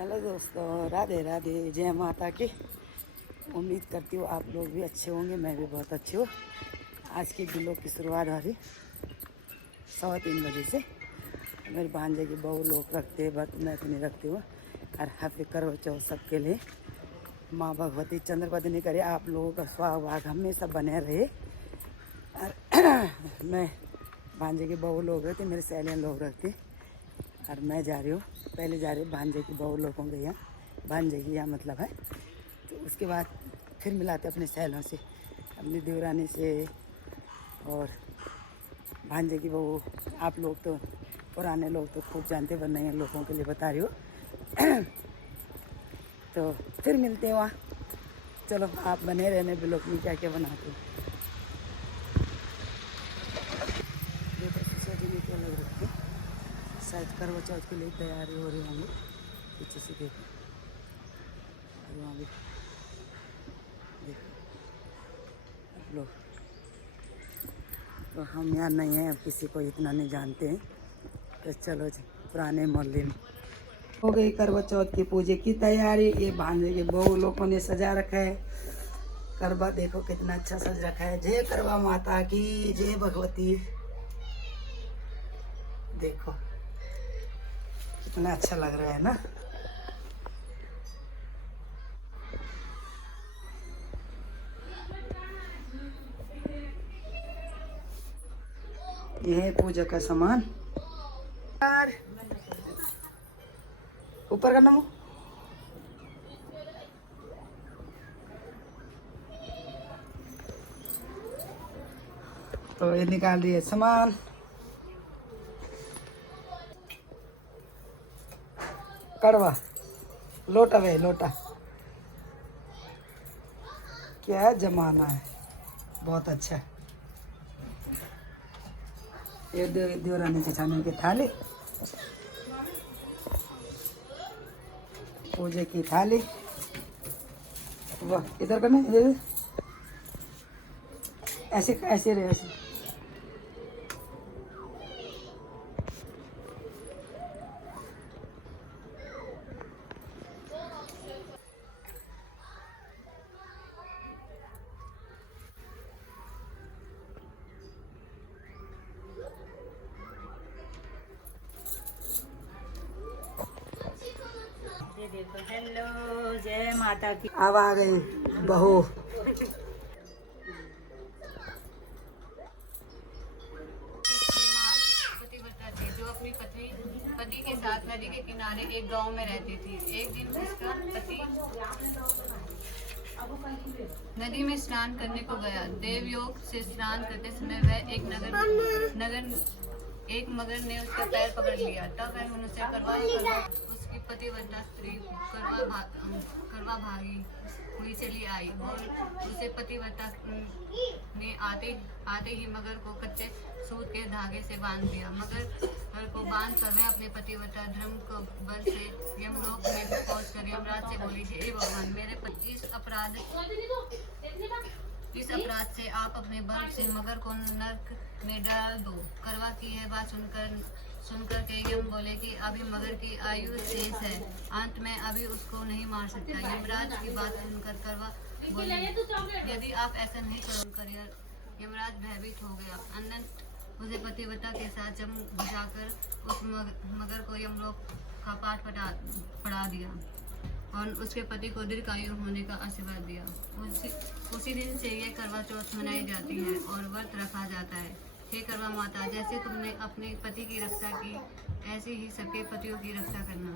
Hello दोस्तों, राधे राधे, जय माता की। उम्मीद करती हूँ आप लोग भी अच्छे होंगे, मैं भी बहुत अच्छी हूँ। आज की ब्लॉग की शुरुआत हो रही 3:15 बजे से। मेरे भांजे की बहू लोग रखते हैं व्रत, मैं तो नहीं रखती हूँ। और हैप्पी करवा चौथ सबके लिए। माँ भगवती चंद्रपदनी करे आप लोगों का स्वाभाग हमेशा बने रहे। और मैं भांजे की बहू लोग रहती, मेरे सहेलियाँ लोग रहती, और मैं जा रही हूँ। पहले जा रही हूँ भांजे की बहू लोगों के यहाँ, भांजे की यहाँ मतलब है। तो उसके बाद फिर मिलाते अपने सहेलों से, अपनी देवरानी से और भांजे की बहू। आप लोग तो पुराने लोग तो खूब जानते, पर नए लोगों के लिए बता रही हूँ। तो फिर मिलते हैं वहाँ। चलो आप बने रहने ब्लॉग में, क्या क्या बनाते हो। क्या लग रही है, शायद करवा चौथ के लिए तैयारी हो रही होंगी। पीछे से देखो, वहाँ भी देखो आप लोग। तो हम यहाँ नहीं हैं, अब किसी को इतना नहीं जानते हैं। तो चलो जी, पुराने मोहल्ले में हो गई करवा चौथ की पूजे की तैयारी। ये भांजे के बहू लोगों ने सजा रखा है। करवा देखो कितना अच्छा सज रखा है। जय करवा माता की, जय भगवती। देखो कितना अच्छा लग रहा है ना। ये है पूजा का सामान। यार ऊपर करना हो। तो ये निकाल दिए सामान। कड़वा लोटा वे लोटा, क्या जमाना है, बहुत अच्छा। ये देवरानी जेठानी की थाली, पूजे की थाली। वाह, इधर करना, इधर ऐसे ऐसे रहे ऐसे। देखो, हेलो, जय माता की। अब आ गई बहू। जो अपनी पति के साथ नदी के किनारे एक गांव में रहती थी। एक दिन उसका पति नदी में स्नान करने को गया। देवयोग से स्नान करते समय वह एक मगर ने उसका पैर पकड़ लिया। तब वह मनुष्य करवा उसकी पतिव्रता स्त्री करवा भागी हुई चली आई और उसे पतिव्रता ने आते ही मगर को कच्चे सूत के धागे से बांध दिया। मगर को बांध कर वह अपने पतिव्रता धर्म को बल से यमलोक में पहुंचकर यमराज से बोली, हे भगवान, मेरे पति इस अपराध से आप अपने बल से मगर को नरक में डाल दो। करवा की यह बात सुनकर के यम बोले कि अभी मगर की आयु शेष है, अंत में अभी उसको नहीं मार सकता। यमराज की बात सुनकर करवा बोले, यदि आप ऐसा नहीं करोगे। यमराज भयभीत हो गया। अनंत उसे पतिव्रता के साथ जम बुझाकर उस मगर को यमलोक का पाठ पढ़ा दिया और उसके पति को दीर्घायु होने का आशीर्वाद दिया। उसी दिन से ये करवा चौथ मनाई जाती है और व्रत रखा जाता है। हे करवा माता, जैसे तुमने अपने पति की रक्षा की, ऐसे ही सबके पतियों की रक्षा करना।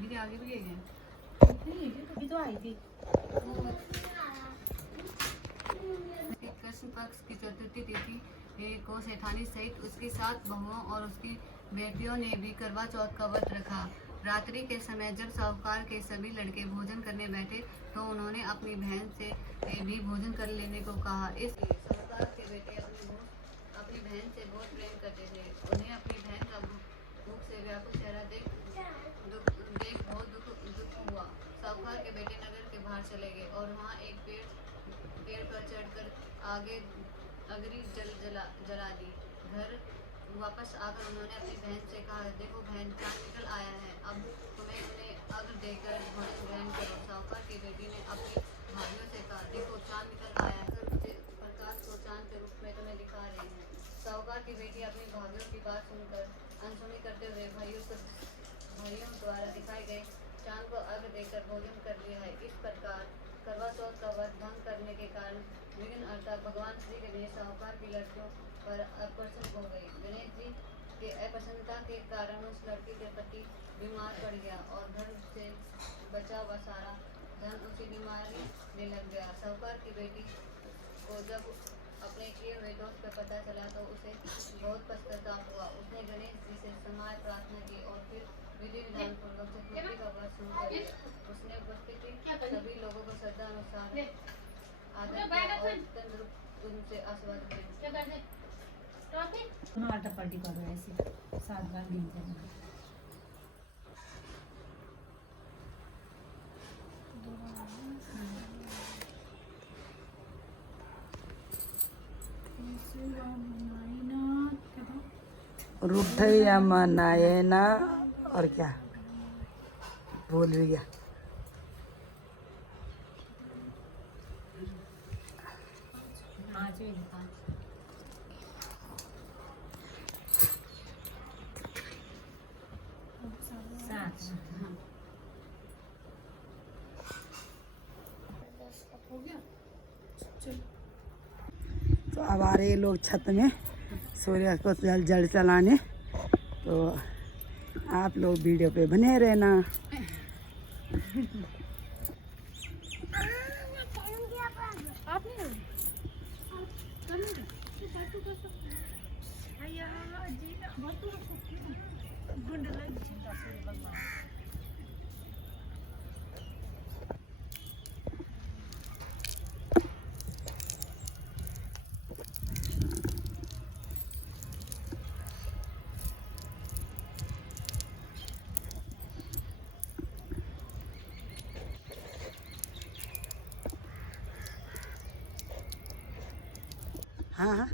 दीदी आगे भी है क्या? तो आई थी। कृष्ण पक्ष की चतुर्थी तिथि को सेठानी सहित उसकी 7 बहुओं और उसकी बेटियों ने भी करवा चौथ का व्रत रखा। रात्रि के समय जब साहूकार के सभी लड़के भोजन करने बैठे तो उन्होंने अपनी बहन से भी भोजन कर लेने को कहा। इसलिए साहूकार के बेटे अपनी बहन से बहुत प्रेम करते थे। उन्हें अपनी बहन का भूख से व्याकुल चेहरा देख बहुत दुख हुआ। साहूकार के बेटे नगर के बाहर चले गए और वहाँ एक पेड़ पर चढ़कर आगे अगरी जला दी। घर वापस आकर उन्होंने अपनी बहन से कहा, देखो बहन, चांद निकल आया है, अब भाइयों द्वारा दिखाए गए चांद को अर्घ देकर भोजन कर लिया है। इस प्रकार करवा चौथ का व्रत भंग करने के कारण विघ्न अर्थात भगवान श्री गणेश साहूकार की लड़कियों पर अप्रसन्न हो गई। गणेश जी के अप्रसन्नता के कारण उस लड़की के पति बीमार पड़ गया और घर से बचा हुआ सारा धन उसी बीमारी में लग गया। साहूकार की बेटी को जब अपने किए हुए दोष पर पता चला तो उसे बहुत पश्चाताप हुआ। उसने गणेश जी से क्षमा प्रार्थना की और फिर विधि विधान पूर्वक चतुर्थी का व्रत शुरू कर दिया। उसने उपस्थित सभी लोगों को श्रद्धा अनुसार आदर किया और तंदुरुस्त उनसे आशीर्वाद दिया। आटा पलटी करो ऐसे 7 बार गिन करना। रूठैया मनाए ना और क्या भूल भी गया। तो अब आ रहे लोग छत में सूर्य को जल चलाने, तो आप लोग वीडियो पे बने रहना। हाँ हाँ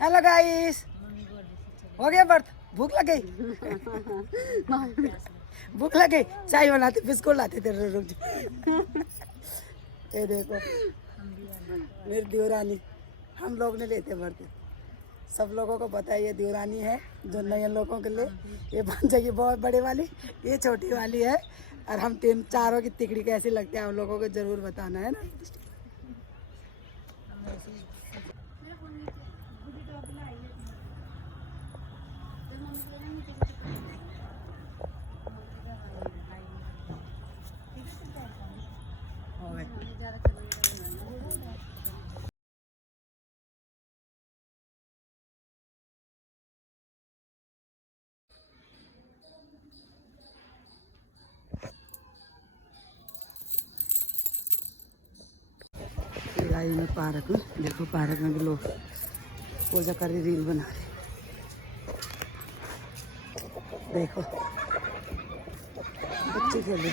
हेलो गाइस, हो गया बर्थ? भूख लग गई? भूख लग गई? चाय बनाते बिस्कुट लाते थे। रुक ये देखो मेरी देवरानी, हम लोग नहीं लेते बर्तन, सब लोगों को पता है ये देवरानी है जो नए लोगों के लिए। ये भांजा की बहुत बड़े वाली, ये छोटी वाली है, और हम 3-4 की तिकड़ी कैसी लगती है आप लोगों को जरूर बताना है ना। आई में पार्क में, देखो पार्क में भी लोग पूजा कर रहे, रील बना रहे। देखो बच्चे खेले,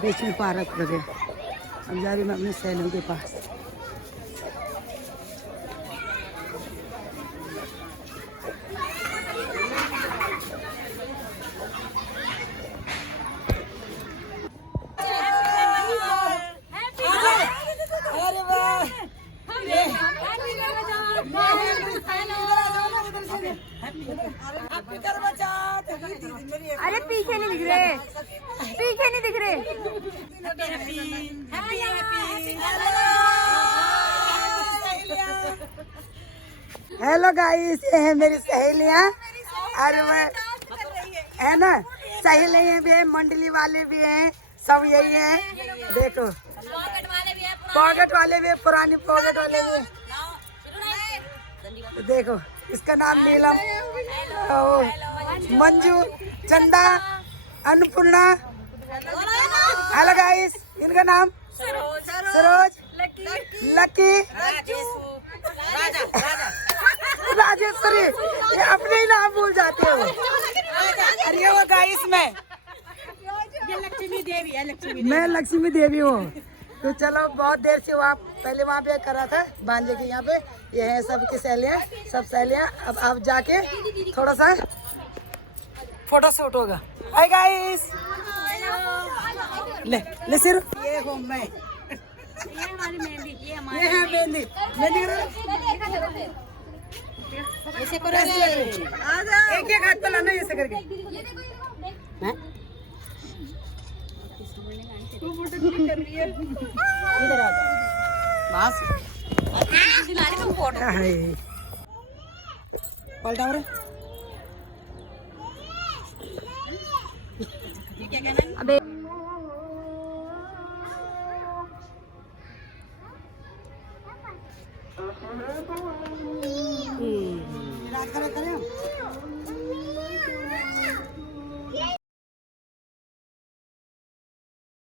बीच में पार्क लगे। अब जा रही मैं अपनी सहेलियों के पास। अरे पीछे नहीं दिख रहे, पीछे नहीं दिख रहे। हेलो गाइस, ये है मेरी सहेलियाँ, और मैं है ना, सहेलियाँ भी है, मंडली वाले भी हैं, सब यही हैं। देखो पॉकेट वाले भी है, पुरानी पॉकेट वाले भी है। देखो इसका नाम नीलम, मंजू, चंदा, अन्नपूर्णा। हेलो गाइस, इनका नाम सरोज, लकी, राजेश्वरी। ये अपने ही नाम भूल जाते हो। अरे वो गाइस मैं लक्ष्मी देवी हूँ, तो चलो बहुत देर से वहाँ पहले वहाँ पे करा था भांजे के यहाँ पे। ये है सबकी सहेलियाँ, सब सहेलियाँ। अब आप जाके थोड़ा सा फोटो शूट होगा। हाय गाइस, ले सिर्फ ये हूँ मैं। ये हमारी मेहंदी, ये ये हमारी है मेहंदी। मेहंदी करो, ऐसे करो एक एक हाथ पे लाना ऐसे करके। हैं? इधर आ जाओ। बस हाय। पलटाओ रे। अबे रात करे